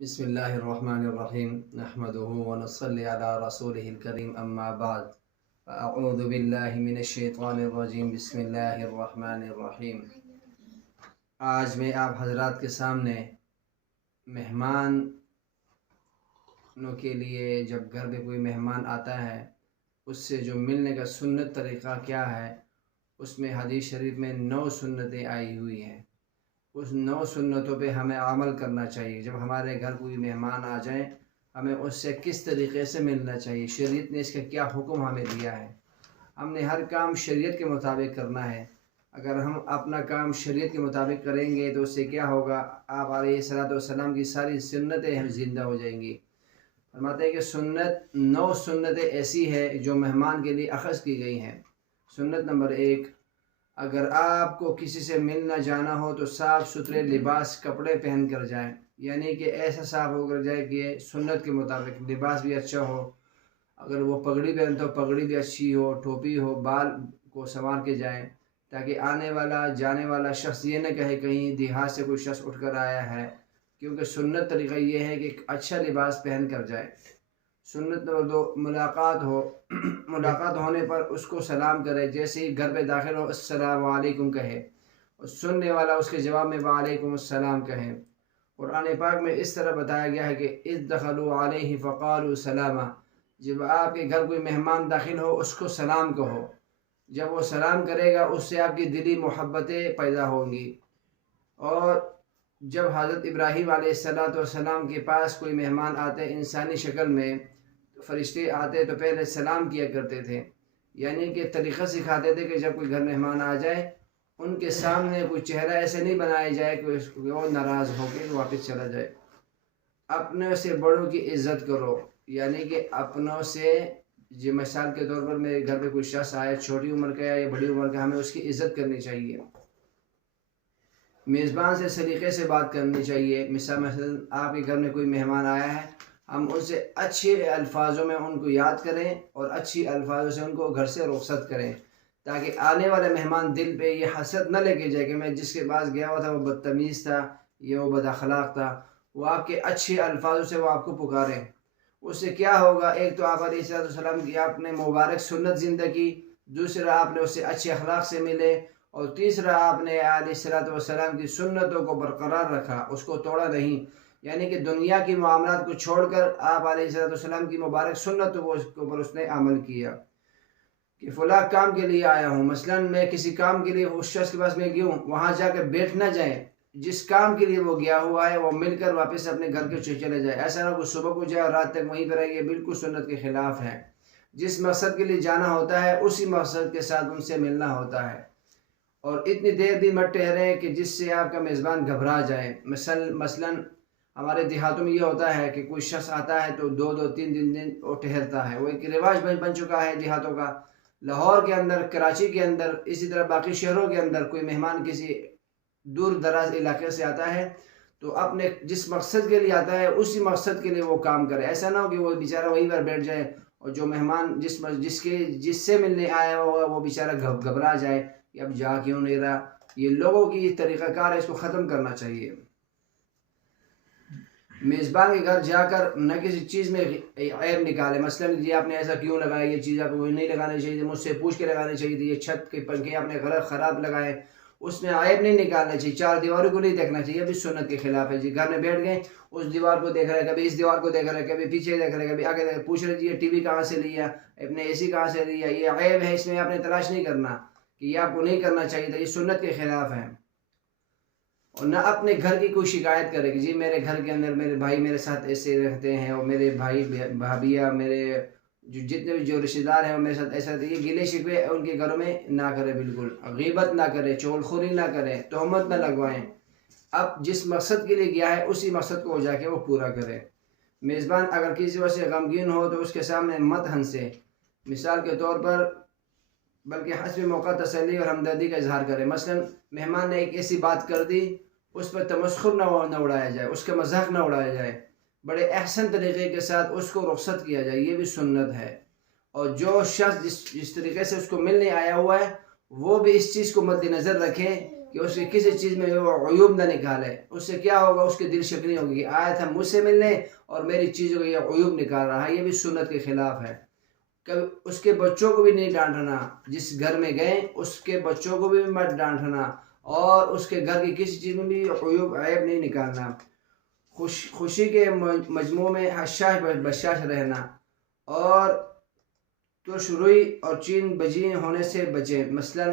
بسم اللہ الرحمن الرحیم نحمده ونصلی علی رسوله الکریم اما بعد اعوذ باللہ من الشیطان الرجیم بسم اللہ الرحمن الرحیم۔ آج میں آپ حضرات کے سامنے مہمانوں کے لیے جب گھر میں کوئی مہمان آتا ہے اس سے جو ملنے کا سنت طریقہ کیا ہے، اس میں حدیث شریف میں 9 سنتیں آئی ہوئی ہیں۔ اس 9 سنتوں پہ ہمیں عمل کرنا چاہیے۔ جب ہمارے گھر کوئی مہمان آ جائیں ہمیں اس سے کس طریقے سے ملنا چاہیے، شریعت نے اس کا کیا حکم ہمیں دیا ہے۔ ہم نے ہر کام شریعت کے مطابق کرنا ہے۔ اگر ہم اپنا کام شریعت کے مطابق کریں گے تو اس سے کیا ہوگا، آپ علیہ الصلوۃ والسلام کی ساری سنتیں ہم زندہ ہو جائیں گی۔ فرماتے ہیں کہ 9 سنتیں ایسی ہیں جو مہمان کے لیے اخذ کی گئی ہیں۔ سنت نمبر 1، اگر آپ کو کسی سے ملنا جانا ہو تو صاف ستھرے لباس کپڑے پہن کر جائیں، یعنی کہ ایسا صاف ہو کر جائے کہ سنت کے مطابق لباس بھی اچھا ہو۔ اگر وہ پگڑی پہنتا ہو پگڑی بھی اچھی ہو، ٹوپی ہو، بال کو سنوار کے جائیں تاکہ آنے والا جانے والا شخص یہ نہ کہے کہیں دیہات سے کوئی شخص اٹھ کر آیا ہے، کیونکہ سنت طریقہ یہ ہے کہ ایک اچھا لباس پہن کر جائے۔ سنت نمبر 2، ملاقات ہو، ملاقات ہونے پر اس کو سلام کرے، جیسے ہی گھر پہ داخل ہو السلام علیکم کہے اور سننے والا اس کے جواب میں وعلیکم السلام کہے۔ قرآن پاک میں اس طرح بتایا گیا ہے کہ اذ دخلوا علیہ فقالوا سلاما، جب آپ کے گھر کوئی مہمان داخل ہو اس کو سلام کہو۔ جب وہ سلام کرے گا اس سے آپ کی دلی محبتیں پیدا ہوں گی۔ اور جب حضرت ابراہیم علیہ السلام کے پاس کوئی مہمان آتے انسانی شکل میں، فرشتے آتے تو پہلے سلام کیا کرتے تھے، یعنی کہ طریقہ سکھاتے تھے کہ جب کوئی گھر مہمان آ جائے ان کے سامنے کوئی چہرہ ایسے نہیں بنایا جائے کہ وہ ناراض ہو کے واپس چلا جائے۔ اپنے سے بڑوں کی عزت کرو، یعنی کہ اپنوں سے، جو مثال کے طور پر میرے گھر پہ کوئی شخص آیا چھوٹی عمر کا یا بڑی عمر کا، ہمیں اس کی عزت کرنی چاہیے۔ میزبان سے سلیقے سے بات کرنی چاہیے۔ مثلا آپ کے گھر میں کوئی مہمان آیا ہے، ہم ان سے اچھے الفاظوں میں ان کو یاد کریں اور اچھی الفاظوں سے ان کو گھر سے رخصت کریں، تاکہ آنے والے مہمان دل پہ یہ حسد نہ لے کے جائے کہ میں جس کے پاس گیا ہوا تھا وہ بدتمیز تھا یا وہ بد اخلاق تھا۔ وہ آپ کے اچھے الفاظوں سے وہ آپ کو پکاریں۔ اس سے کیا ہوگا، ایک تو آپ علیہ السلام کی آپ نے مبارک سنت زندہ کی، دوسرا آپ نے اس سے اچھے اخلاق سے ملے، اور تیسرا آپ نے علیہ السلام کی سنتوں کو برقرار رکھا، اس کو توڑا نہیں، یعنی کہ دنیا کی معاملات کو چھوڑ کر آپ علیہ السلام کی مبارک سنتوں کے اوپر اس نے عمل کیا۔ کہ فلاں کام کے لیے آیا ہوں، مثلا میں کسی کام کے لیے اس شخص کے پاس میں گیا ہوں، وہاں جا کر بیٹھ نہ جائیں، جس کام کے لیے وہ گیا ہوا ہے وہ مل کر واپس اپنے گھر کے چلے جائے۔ ایسا نہ کہ صبح کو جائے اور رات تک وہیں پہ رہے، یہ بالکل سنت کے خلاف ہے۔ جس مقصد کے لیے جانا ہوتا ہے اسی مقصد کے ساتھ ان سے ملنا ہوتا ہے، اور اتنی دیر بھی مت ٹھہریں کہ جس سے آپ کا میزبان گھبرا جائے۔ مثلا ہمارے دیہاتوں میں یہ ہوتا ہے کہ کوئی شخص آتا ہے تو 2-3 دن وہ ٹھہرتا ہے، وہ ایک رواج بن چکا ہے دیہاتوں کا۔ لاہور کے اندر، کراچی کے اندر، اسی طرح باقی شہروں کے اندر کوئی مہمان کسی دور دراز علاقے سے آتا ہے تو اپنے جس مقصد کے لیے آتا ہے اسی مقصد کے لیے وہ کام کرے۔ ایسا نہ ہو کہ وہ بیچارہ وہیں پر بیٹھ جائے اور جو مہمان جس سے ملنے آیا ہوگا وہ بیچارہ گھبرا جائے کہ اب جا کیوں نہیں رہا۔ یہ لوگوں کی طریقہ کار ہے، اس کو ختم کرنا چاہیے۔ میزبان کے گھر جا کر نہ کسی چیز میں عیب نکالے، مثلا جی آپ نے ایسا کیوں لگایا، یہ چیز آپ کو نہیں لگانی چاہیے تھی، مجھ سے پوچھ کے لگانی چاہیے تھی، یہ چھت کے پنکھے آپ نے خراب لگائے، اس میں عیب نہیں نکالنا چاہیے، 4 دیواروں کو نہیں دیکھنا چاہیے، ابھی سنت کے خلاف ہے۔ جی گھر میں بیٹھ گئے اس دیوار کو دیکھ رہے، کبھی اس دیوار کو دیکھ رہے، کبھی پیچھے دیکھ رہے، کبھی آگے دیکھ رہے، پوچھ رہے جی یہ ٹی وی کہاں سے لیا، اپنے اے سی کہاں سے لیا، یہ عیب ہے، اس میں آپ نے تلاش نہیں کرنا کہ یہ آپ کو نہیں کرنا چاہیے تھا، یہ سنت کے خلاف ہے۔ اور نہ اپنے گھر کی کوئی شکایت کرے کہ جی میرے گھر کے اندر میرے بھائی میرے ساتھ ایسے رہتے ہیں، اور میرے بھائی بھابھیاں، میرے جتنے بھی جو رشتہ دار ہیں وہ میرے ساتھ ایسا رہتے ہیں۔ یہ گلے شکوے ان کے گھروں میں نہ کرے، بالکل غیبت نہ کرے، چغل خوری نہ کرے، تہمت نہ لگوائیں۔ اب جس مقصد کے لیے گیا ہے اسی مقصد کو جا کے وہ پورا کرے۔ میزبان اگر کسی وجہ سے غمگین ہو تو اس کے سامنے مت ہنسے، مثال کے طور پر، بلکہ حسب موقع تسلی اور ہمدردی کا اظہار کرے۔ مثلا مہمان نے ایک ایسی بات کر دی، اس پر تمسخر نہ اڑایا جائے، اس کا مذاق نہ اڑایا جائے، بڑے احسن طریقے کے ساتھ اس کو رخصت کیا جائے، یہ بھی سنت ہے۔ اور جو شخص جس طریقے سے اس کو ملنے آیا ہوا ہے وہ بھی اس چیز کو مد نظر رکھے کہ اس کی کسی چیز میں وہ عیوب نہ نکالے. اس سے کیا ہوگا؟ اس کی دل شکنی ہوگی کہ آیا تھا مجھ سے ملنے اور میری چیزوں کو یہ عیوب نکال رہا ہے. یہ بھی سنت کے خلاف ہے. کبھی اس کے بچوں کو بھی نہیں ڈانٹنا. جس گھر میں گئے اس کے بچوں کو بھی مت ڈانٹنا اور اس کے گھر کی کسی چیز میں بھی عیوب عیب نہیں نکالنا. خوشی کے مجموع میں حشاش بشاش رہنا اور ترش روئی اور چین بجی ہونے سے بچیں. مثلا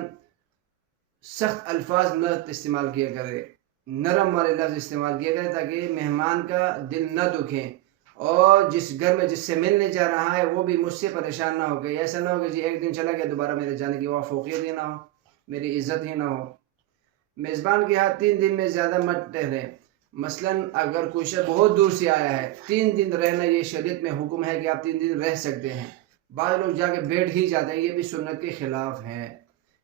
سخت الفاظ نہ استعمال کیا کرے، نرم والے لفظ استعمال کیا کرے تاکہ مہمان کا دل نہ دکھے. اور جس گھر میں جس سے ملنے جا رہا ہے وہ بھی مجھ سے پریشان نہ ہو کہ ایسا نہ ہو کہ جی ایک دن چلا گیا دوبارہ میرے جانے کی وہاں فوقیت ہی نہ ہو، میری عزت ہی نہ ہو. میزبان کے ہاتھ 3 دن میں زیادہ مت ٹھہرے. مثلا اگر کوئی شخص بہت دور سے آیا ہے 3 دن رہنا یہ شریعت میں حکم ہے کہ آپ 3 دن رہ سکتے ہیں. بعض لوگ جا کے بیٹھ ہی جاتے ہیں، یہ بھی سنت کے خلاف ہے.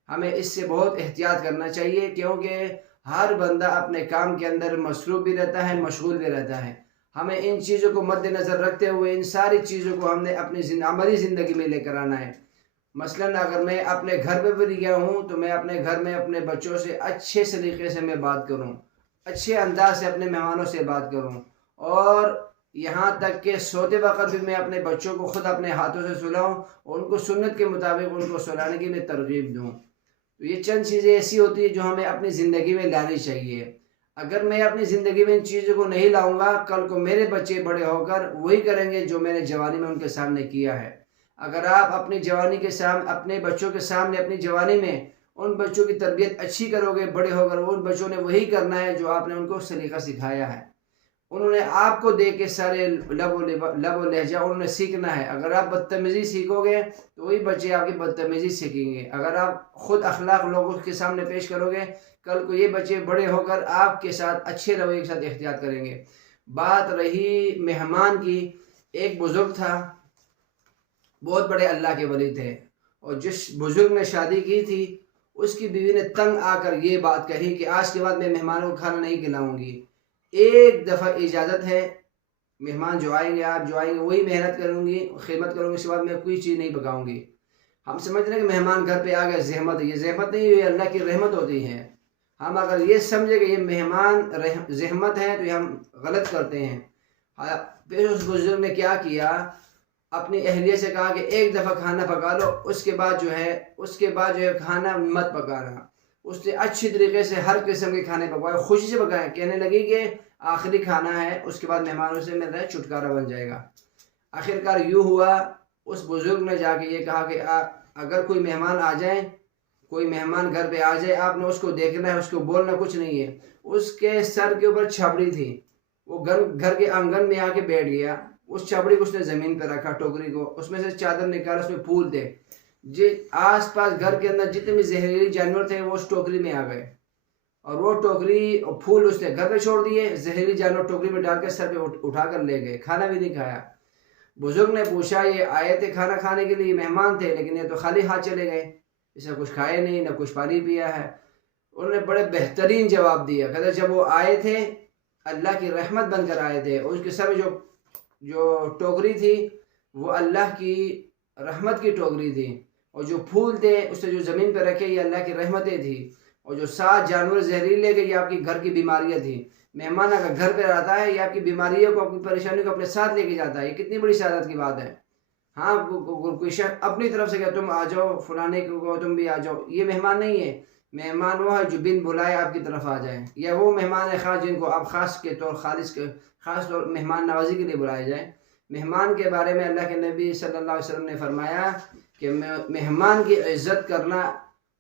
ہمیں اس سے بہت احتیاط کرنا چاہیے کیونکہ ہر بندہ اپنے کام کے اندر مصروف بھی رہتا ہے، مشغول بھی رہتا ہے. ہمیں ان چیزوں کو مد نظر رکھتے ہوئے ان ساری چیزوں کو ہم نے اپنی عملی زندگی میں لے کر آنا ہے. مثلا اگر میں اپنے گھر پہ بھی گیا ہوں تو میں اپنے گھر میں اپنے بچوں سے اچھے طریقے سے میں بات کروں، اچھے انداز سے اپنے مہمانوں سے بات کروں. اور یہاں تک کہ سوتے وقت بھی میں اپنے بچوں کو خود اپنے ہاتھوں سے سلاؤں اور ان کو سنت کے مطابق ان کو سلانے کی میں ترغیب دوں. تو یہ چند چیزیں ایسی ہوتی ہیں جو ہمیں اپنی زندگی میں لانی چاہیے. اگر میں اپنی زندگی میں ان چیزوں کو نہیں لاؤں گا کل کو میرے بچے بڑے ہو کر وہی کریں گے جو میں نے جوانی میں ان کے سامنے کیا ہے. اگر آپ اپنی جوانی کے سامنے اپنے بچوں کے سامنے اپنی جوانی میں ان بچوں کی تربیت اچھی کرو گے، بڑے ہو کر ان بچوں نے وہی کرنا ہے جو آپ نے ان کو سلیقہ سکھایا ہے. انہوں نے آپ کو دیکھ کے سارے لب و لہجہ انہوں نے سیکھنا ہے. اگر آپ بدتمیزی سیکھو گے تو وہی بچے آپ کی بدتمیزی سیکھیں گے. اگر آپ خود اخلاق لوگوں کے سامنے پیش کرو گے کل کو یہ بچے بڑے ہو کر آپ کے ساتھ اچھے رویے کے ساتھ احتیاط کریں گے. بات رہی مہمان کی، ایک بزرگ تھا، بہت بڑے اللہ کے ولی تھے، اور جس بزرگ نے شادی کی تھی اس کی بیوی نے تنگ آ کر یہ بات کہی کہ آج کے بعد میں مہمانوں کو کھانا نہیں کھلاؤں گی. ایک دفعہ اجازت ہے، مہمان جو آئیں گے آپ جو آئیں گے وہی محنت کروں گی، خدمت کروں گی، اس کے بعد میں کوئی چیز نہیں پکاؤں گی. ہم سمجھ رہے ہیں کہ مہمان گھر پہ آ گئے زحمت ہے، یہ زحمت نہیں، یہ اللہ کی رحمت ہوتی ہے. ہم اگر یہ سمجھے کہ یہ مہمان زحمت ہے تو یہ ہم غلط کرتے ہیں. پھر اس بزرگ نے کیا کیا، اپنی اہلیہ سے کہا کہ ایک دفعہ کھانا پکا لو، اس کے بعد جو ہے کھانا مت پکانا. اس نے اچھی طریقے سے ہر قسم کے کھانے پکوائے، خوشی سے پکائے. کہنے لگی کہ آخری کھانا ہے، اس کے بعد مہمانوں سے میرا چھٹکارا بن جائے گا. آخرکار یوں ہوا، اس بزرگ نے جا کے یہ کہا کہ اگر کوئی مہمان آ جائے، کوئی مہمان گھر پہ آ جائے، آپ نے اس کو دیکھنا ہے، اس کو بولنا کچھ نہیں ہے. اس کے سر کے اوپر چھبڑی تھی، وہ گھر کے آنگن میں آ کے بیٹھ گیا. اس چھبڑی کو اس نے زمین پہ رکھا، ٹوکری کو، اس میں سے چادر نکالا، اس میں پھول تھے. آس پاس گھر کے اندر جتنے بھی زہریلی جانور تھے وہ اس ٹوکری میں آ گئے، اور وہ ٹوکری اور پھول اس نے گھر پہ چھوڑ دیے. زہریلی جانور ٹوکری میں ڈال کے سر پہ اٹھا کر لے گئے، کھانا بھی نہیں کھایا. بزرگ نے پوچھا یہ آئے تھے کھانا کھانے کے لیے، مہمان تھے، لیکن یہ تو خالی ہاتھ چلے گئے، اسے کچھ کھائے نہیں، نہ کچھ پانی پیا ہے. انہوں نے بڑے بہترین جواب دیا. کہتے جب وہ آئے تھے اللہ کی رحمت بن کر آئے تھے، اور اس کے سر میں جو ٹوکری تھی وہ اللہ کی رحمت کی ٹوکری تھی، اور جو پھول تھے اس سے جو زمین پہ رکھے یہ اللہ کی رحمتیں تھی، اور جو 7 جانور زہریلے لے گئے یہ آپ کی گھر کی بیماریاں تھیں. مہمان اگر گھر پہ رہتا ہے یہ آپ کی بیماریوں کو، آپ کی پریشانیوں کو اپنے ساتھ لے کے جاتا ہے. یہ کتنی بڑی سعادت کی بات ہے. ہاں کوئی شخص اپنی طرف سے کہ تم آ جاؤ فلانے کو تم بھی آ جاؤ، یہ مہمان نہیں ہے. مہمان وہ ہے جو بن بلائے آپ کی طرف آ جائیں، یا وہ مہمان خاص جن کو آپ خاص طور مہمان نوازی کے لیے بلائے جائیں. مہمان کے بارے میں اللہ کے نبی صلی اللہ علیہ وسلم نے فرمایا کہ مہمان کی عزت کرنا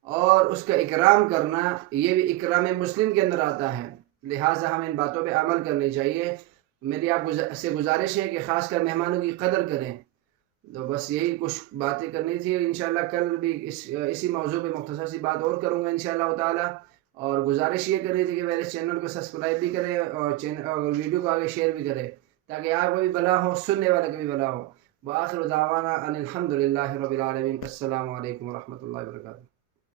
اور اس کا اکرام کرنا یہ بھی اکرام مسلم کے اندر آتا ہے. لہٰذا ہمیں ان باتوں پہ عمل کرنی چاہیے. میری آپ سے گزارش ہے کہ خاص کر مہمانوں کی قدر کریں. تو بس یہی کچھ باتیں کرنی تھی. انشاءاللہ کل بھی اسی موضوع پہ مختصر سی بات اور کروں گا انشاءاللہ تعالی. اور گزارش یہ کرنی تھی کہ میرے چینل کو سبسکرائب بھی کریں اور ویڈیو کو آگے شیئر بھی کریں تاکہ آپ کو بھی بھلا ہو، سننے والے کو بھی بھلا ہو. وآخر دعوانا ان الحمد للہ رب العالمین. السلام علیکم ورحمۃ اللہ وبرکاتہ.